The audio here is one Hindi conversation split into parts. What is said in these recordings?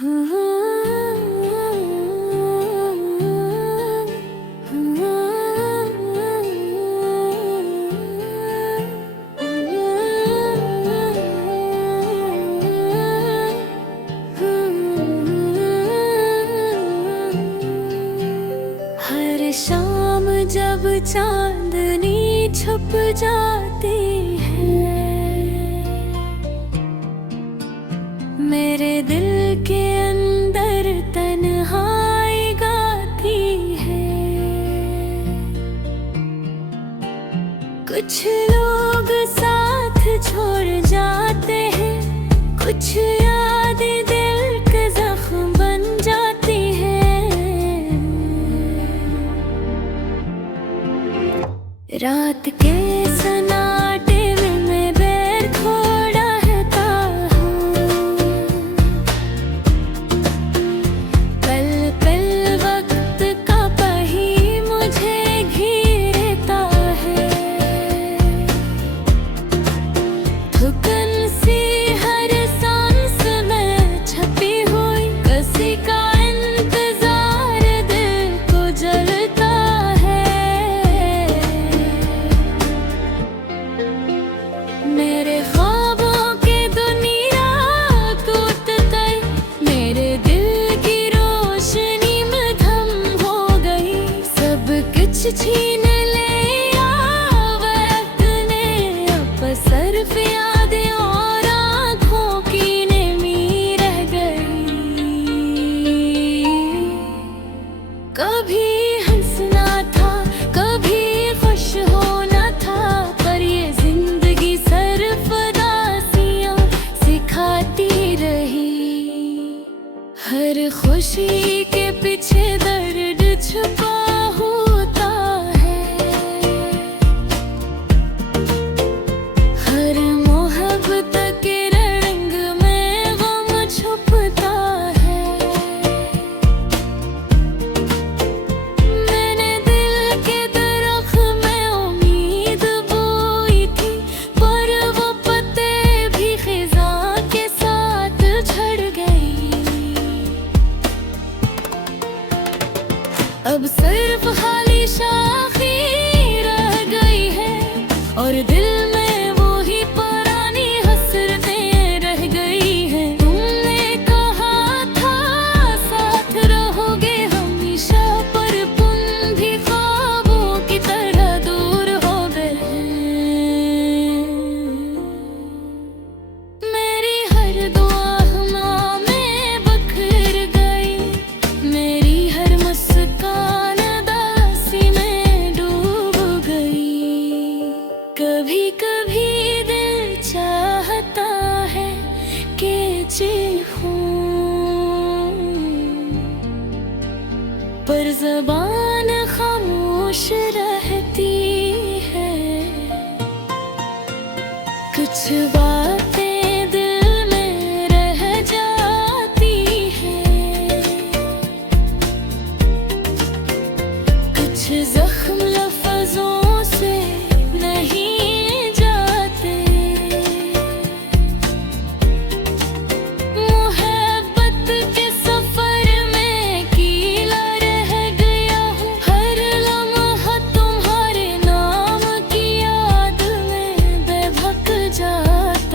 हर शाम जब चांदनी छुप जाती है, मेरे दिल के अंदर तन्हाई गाती है। कुछ लोग साथ छोड़ जाते हैं, कुछ यादें दिल के जख्म बन जाती हैं। रात के सन्नाटे में मैं बैर खोड़ा रहता हूँ, पल पल वक्त का पही मुझे घेरता है। थकन सी हर सांस में छपी हुई, किसी का इंतजार दिल को जलता है। मेरे ख्वाबों की दुनिया टूट गई, मेरे दिल की रोशनी में धम हो गई। सब कुछ छीन लिया वक्त ने, अब सिर्फ यादें और आँखों की नमी रह गई। कभी हंसना था, कभी खुश होना था, पर ये जिंदगी सिर्फ उदासियां सिखाती रही। हर खुशी के पीछे दर्द छुपा होता है, हर मोहब्बत के रंग में गम छुपता है। मैंने दिल के दरख्त में उम्मीद बोई थी, पर वो पत्ते भी खिज़ां के साथ झड़ गई। अब सिर्फ खाली शाखी रह गई है, और दिल में वो ही पुरानी हसरतें रह गई हैं। तुमने कहा था साथ रहोगे हमेशा, पर तुम भी ख्वाबों की तरह दूर हो गए। मेरी हर दुआ हवा में बिखर गई, मेरी हर मुस्कान दासी में डूब गई। कभी कभी दिल चाहता है कि चीखूं, पर ज़बान खामोश रहती है। कुछ बातें दिल में रह जाती हैं, कुछ जख्म लफ्ज़ों से नहीं जाते। मोहब्बत के सफर में कीला रह गया हूँ, हर लम्हा तुम्हारे नाम की याद में बेभक जाता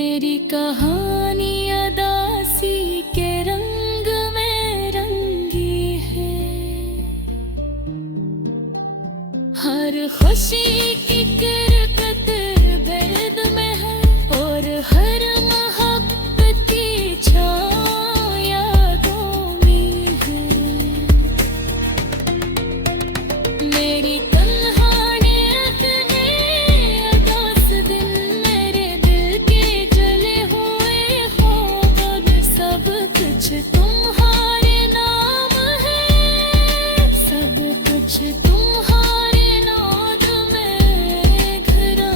मेरी कहानी अदासी के रंग में रंगी है। हर खुशी की किरकत दर्द में है और हर मोहब्बत की छाँव यादों में है। मेरी तन्हाई अकेले उदास दिन मेरे दिल के जले हुए ख्वाब सब कुछ तुम्हारे नाम है, सब कुछ तुम्हारे नाम में घरा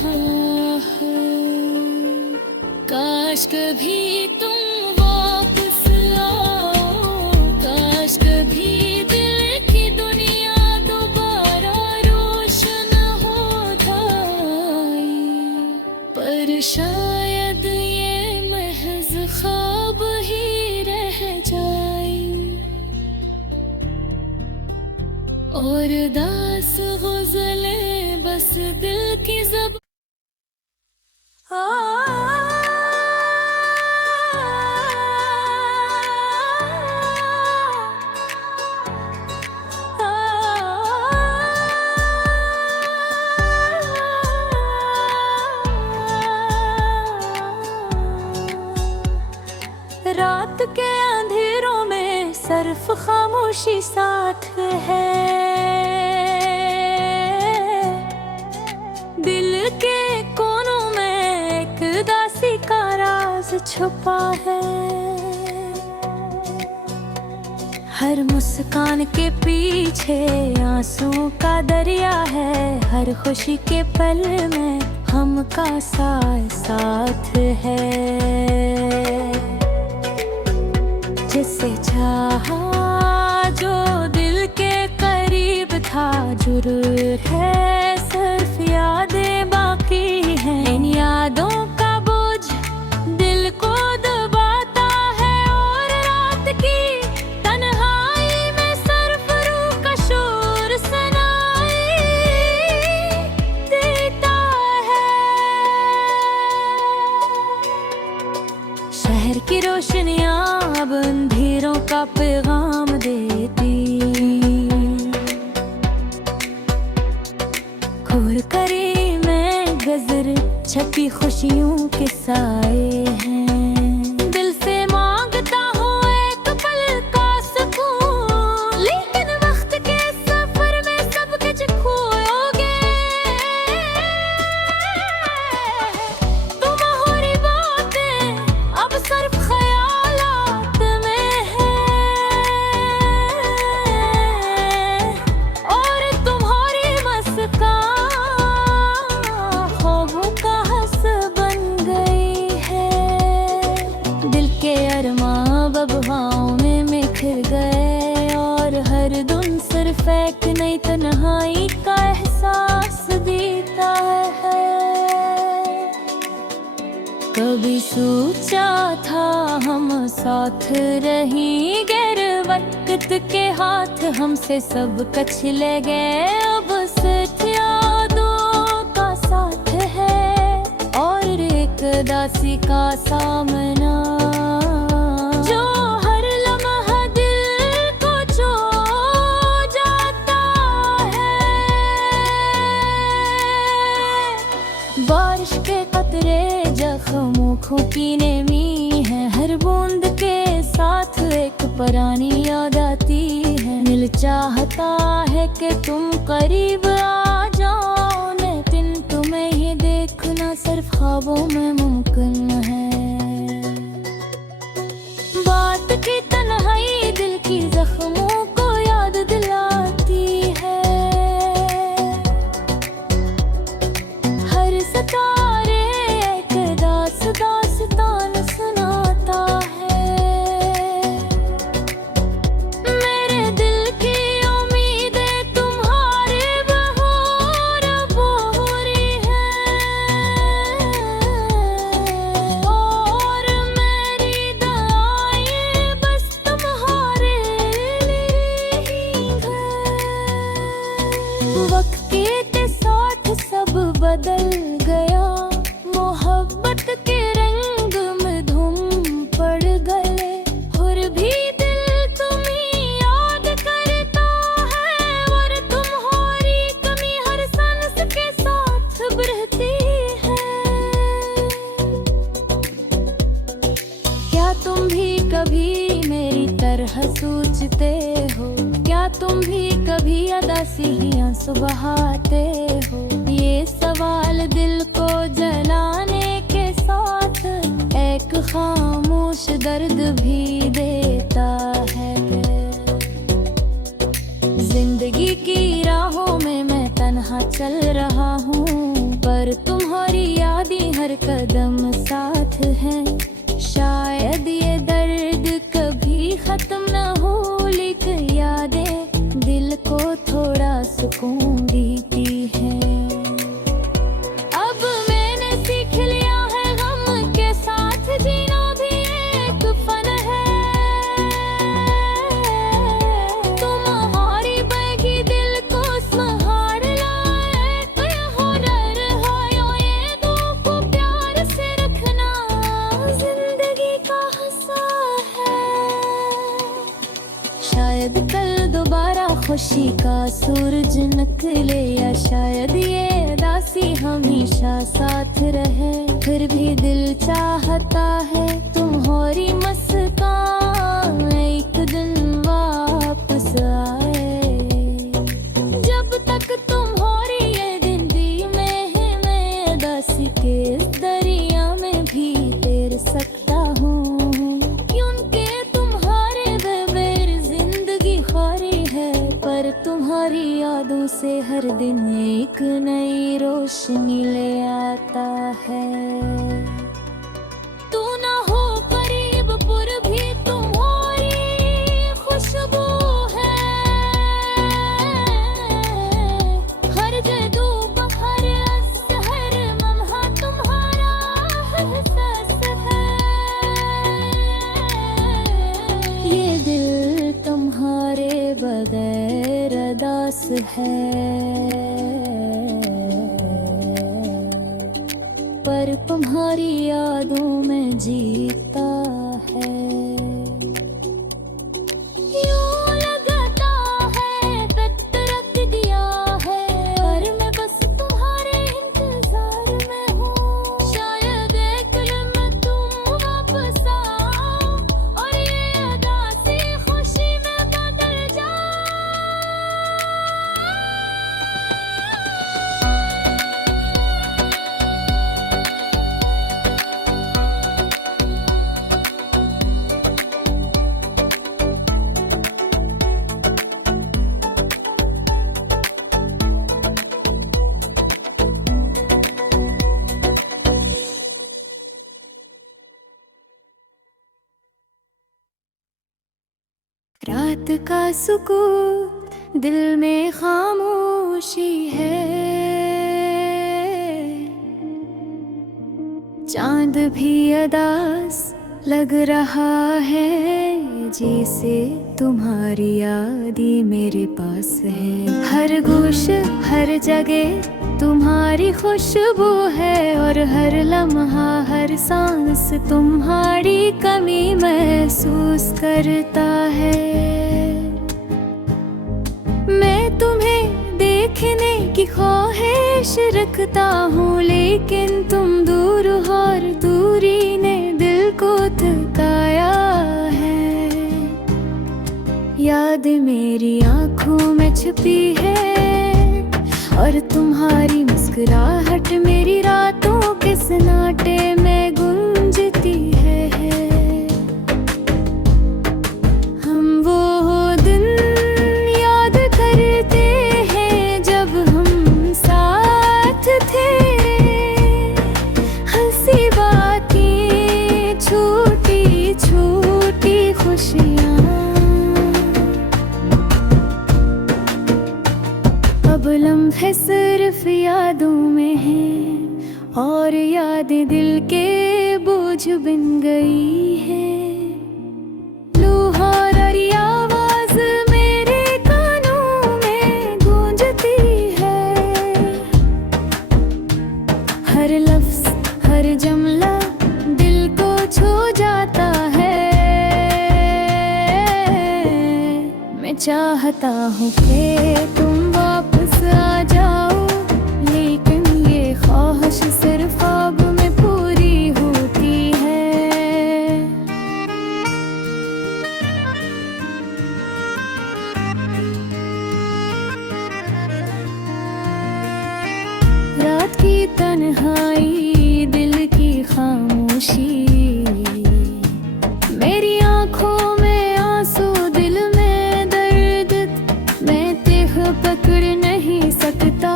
है। काश कभी तुम वापस आओ, काश कभी दिल की दुनिया दोबारा रोशन हो जाए, पर शायद ये महज ख्वाब ही रह जाए और दास गुज़ले बस दिल की जब रात के अंधेरों में सिर्फ खामोशी साथ है, दिल के कोनों में एक दासी का राज छुपा है। हर मुस्कान के पीछे आंसुओं का दरिया है, हर खुशी के पल में हम का साथ है। जिसे चाहा जो दिल के करीब था, जरूर है सिर्फ यादें बाकी हैं। इन यादों का बोझ दिल को दबाता है और रात की तन्हाई में सिर्फ रूह का शोर सुनाई देता है। शहर की रोशनियां अब अंधेरों का पैगाम देती, घोर करे में गजर छपी खुशियों के साए हैं। दिल से मांगता हूँ एक पल का सुकून, लेकिन वक्त के सफर में सब कुछ खोओगे। तुम्हारी बातें अब सिर्फ ख्यालात में है और तुम्हारी मुस्कान ख्वाबों का हंस बन गई है। दिल के अरमां अब हवाओं में बिखर गए और हर धुन सिर्फ एक नई तन्हाई का एहसास देता है। कभी सोचा था हम साथ रहेंगे, वक्त के हाथ हमसे सब कुछ ले गए। अब सिर्फ यादों का साथ है और एक दासी का सामना, जो हर लम्हा दिल को छू जाता है। बारिश के कतरे जख्मों की नेमी है, हर बूंद के साथ एक पुरानी याद आती है। दिल चाहता है कि तुम करीब आ जाओ, लेकिन तुम्हें ही देखना सिर्फ ख्वाबों में मुमकिन है। बात की तन्हाई दिल की जख्मों को याद दिलाती है। हर सितारे एक दास्तान सुनाता है। मेरे दिल की उम्मीदें तुम्हारे बहूर बोरी हैं और मेरी दुआएं बस तुम्हारे लिए ही हैं। वक्त के साथ सब बदल गया, मोहब्बत मोहब्बत के रंग में धुम पड़ गए, और भी दिल तुम्हें याद करता है, और तुम्हारी कमी हर सांस के साथ बढ़ती है। क्या तुम भी कभी मेरी तरह सोचते हो? क्या तुम भी कभी उदासी ही आंसू बहाते हो? ये सवाल दिल को जलाने के साथ एक खामोश दर्द भी देता है। जिंदगी की राहों में मैं तन्हा चल रहा हूँ, पर तुम्हारी यादें हर कदम साथ है। शायद ये दर्द कभी खत्म न हो, लेकिन यादें दिल को थोड़ा सुकून देती हैं। अब मैंने सीख लिया है गम के साथ जीना भी एक फन है। तुम्हारी बहकी दिल को संभाल लाए, हुनर है ये दो को प्यार से रखना, जिंदगी का हिस्सा है। शायद कल दोबारा खुशी का सूरज निकले, या शायद ये उदासी हमेशा साथ रहे। फिर भी दिल चाहता है तुम्हारी मुस्कान एक दिन वापस आए। जब तक तुम्हारी ये दिन दी में है, मैं उदासी के इस दरिया में भी तैर सकता हूँ, क्योंकि तुम्हारे बगैर जिंदगी खाली है। पर तुम्हारी यादों से हर दिन एक नई रोशनी ले आता है। तू ना हो करीब पर भी तुम्हारी खुशबू है, हर जदू बहर हर लम्हा तुम्हारा एहसास है। ये दिल तुम्हारे बगैर अदास है, पर तुम्हारी यादों में जीता है। यूं लगता है वक्त रख दिया है, और मैं बस तुम्हारे इंतजार में हूँ। शायद एक लम्हा तुम वापस आओ, और ये उदासी खुशी में बदल जाए। रात का सुकून दिल में खामोशी है, चांद भी अदास लग रहा है, जैसे तुम्हारी यादें मेरे पास है। हर गोश हर जगह तुम्हारी खुशबू है, और हर लम्हा हर सांस तुम्हारी कमी महसूस करता है। मैं तुम्हें देखने की ख्वाहिश रखता हूँ, लेकिन तुम दूर हो और दूरी ने दिल को थकाया है। याद मेरी आँखों में छुपी है, और तुम्हारी मुस्कुराहट मेरी रातों के सन्नाटे में गूंजती है। हम वो दिन याद करते हैं जब हम साथ थे, हंसी बातें छोटी छोटी खुशियाँ। अब लम्हे सिर्फ यादों में हैं, और यादें दिल के बोझ बन गई है। लोहार और आवाज मेरे कानों में गूंजती है, हर लफ्ज हर जुमला दिल को छू जाता है। मैं चाहता हूँ कि तुम वापस आ जाओ, लेकिन ये ख्वाहिश सिर्फ ख्वाब में पूरी होती है। रात की तन्हाई, दिल की खामोशी, मेरी आंखों में आंसू, दिल में दर्द, मैं तेह पकड़ नहीं सकता,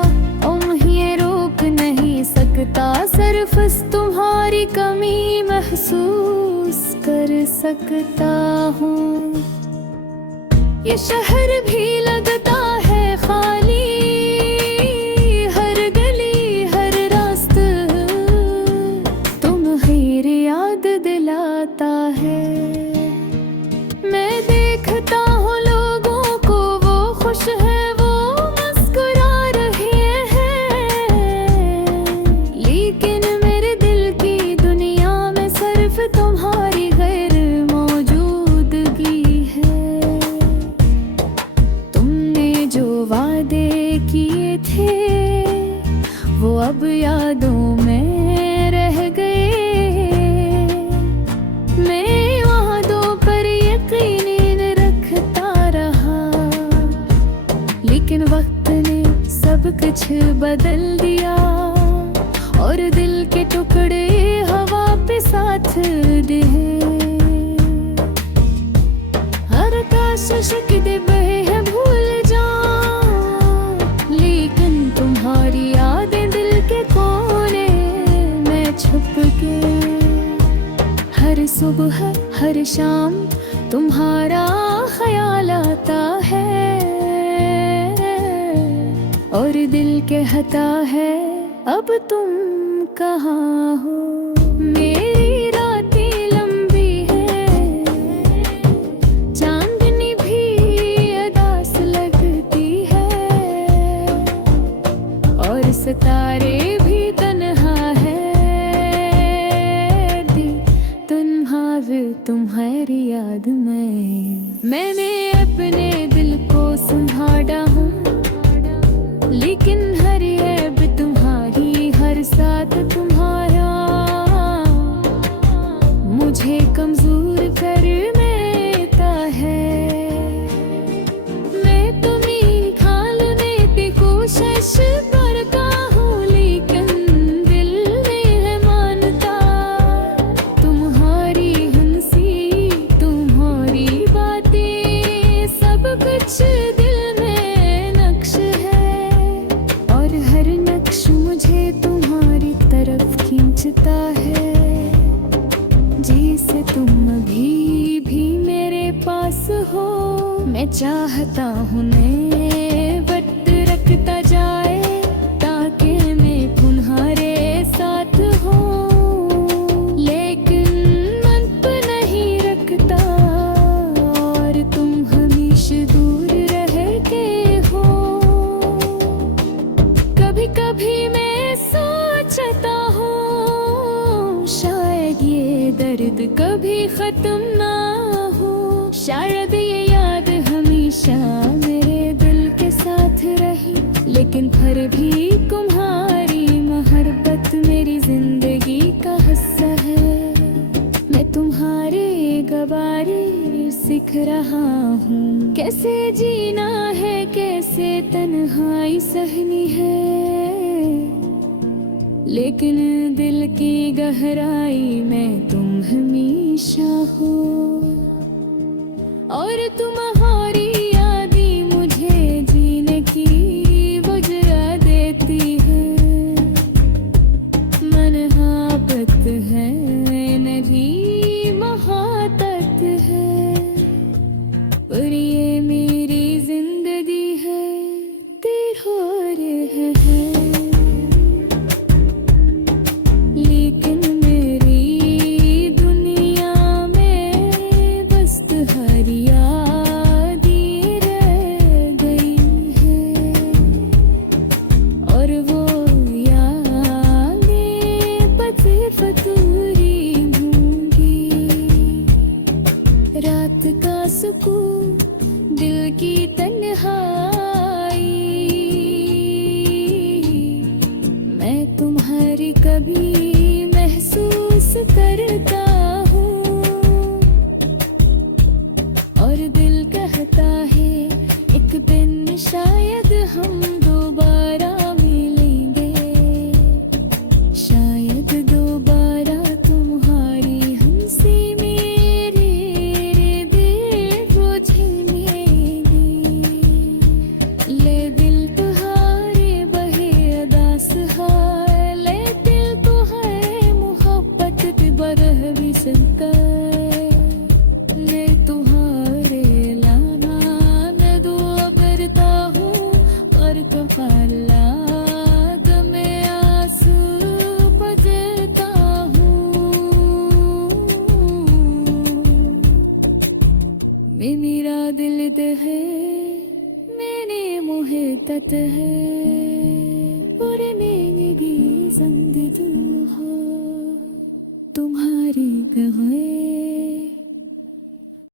उम्हें रोक नहीं सकता, सिर्फ तुम्हारी कमी महसूस कर सकता हूँ। ये शहर भी लगता है खाली, हर गली हर रास्ता तुम्हें याद दिलाता है। मैं देखता हूँ लोगों को, वो खुश है, वो मुस्कुरा रहे हैं, लेकिन मेरे दिल की दुनिया में सिर्फ तुम्हारी गैर मौजूदगी है। तुमने जो वादे किए थे वो अब यादों में रह गए। मैं वादों पर यकीन रखता रहा, लेकिन वक्त ने सब कुछ बदल दिया, और दिल के टुकड़े हवा पे साथ दे। हर काश के दे बहे है भूल जाऊं, लेकिन तुम्हारी यादें दिल के कोने में छुप के। हर सुबह हर शाम तुम्हारा ख्याल आता है, और दिल कहता है अब तुम कहाँ हो। मेरी रातें लंबी है, चांदनी भी अदास लगती है, और सितारे भी तन्हा है, तुम्हारी याद में। मैंने अपने दिल को संभाला हूँ, लेकिन हर ऐब तुम्हारी, हर साथ तुम्हारा मुझे कमजोर कर देता है। मैं तुम्हें खालने की कोशिश करता हूँ, लेकिन दिल नहीं मानता। तुम्हारी हंसी, तुम्हारी बातें, सब कुछ दिल में नक्श है, और हर नक्श मुझे तुम्हारी तरफ खींचता है। जैसे तुम अभी भी मेरे पास हो, मैं चाहता हूँ नए वक्त रखता जाए, ताकि मैं तुम्हारे साथ हूँ, लेकिन मन पे नहीं रखता, और तुम हमेशा दूर रह के हो। कभी कभी मैं सोचता हूँ, शायद ये दर्द कभी खत्म ना हो, शायद ये याद हमेशा मेरे दिल के साथ रही, लेकिन फिर भी तुम्हारी मोहब्बत मेरी जिंदगी का हिस्सा है। मैं तुम्हारे गबारे सीख रहा हूँ, कैसे जीना है, कैसे तन्हाई सहनी है, लेकिन दिल की गहराई में तुम हमेशा हो, और तुम्हारी यादें मुझे जीने की वजह देती है। मनहाबत है नहीं महातत है, पर ये मेरी जिंदगी है, तिरहोर है। लेकिन मेरी दुनिया में बस तुम्हारी याद ही भी महसूस करता हूँ, और दिल कहता है एक दिन शायद हम दोबारा मिलेंगे, शायद दोबारा तुम्हारी हंसी मेरे दिल को झिलमिलेगी। ले दिल तुम्हारे बहे अदास है, ले दिल तुम्हारे मोहब्बत की बरह भी सकता है, ले तुम्हारे लाना मैं दुआ करता हूँ, और कफाला में आंसू बजता हूँ। मैं मेरा दिल दे है, मैंने मुहे तत है, पूरे मेरी जिंदगी हो तुम्हारी कहे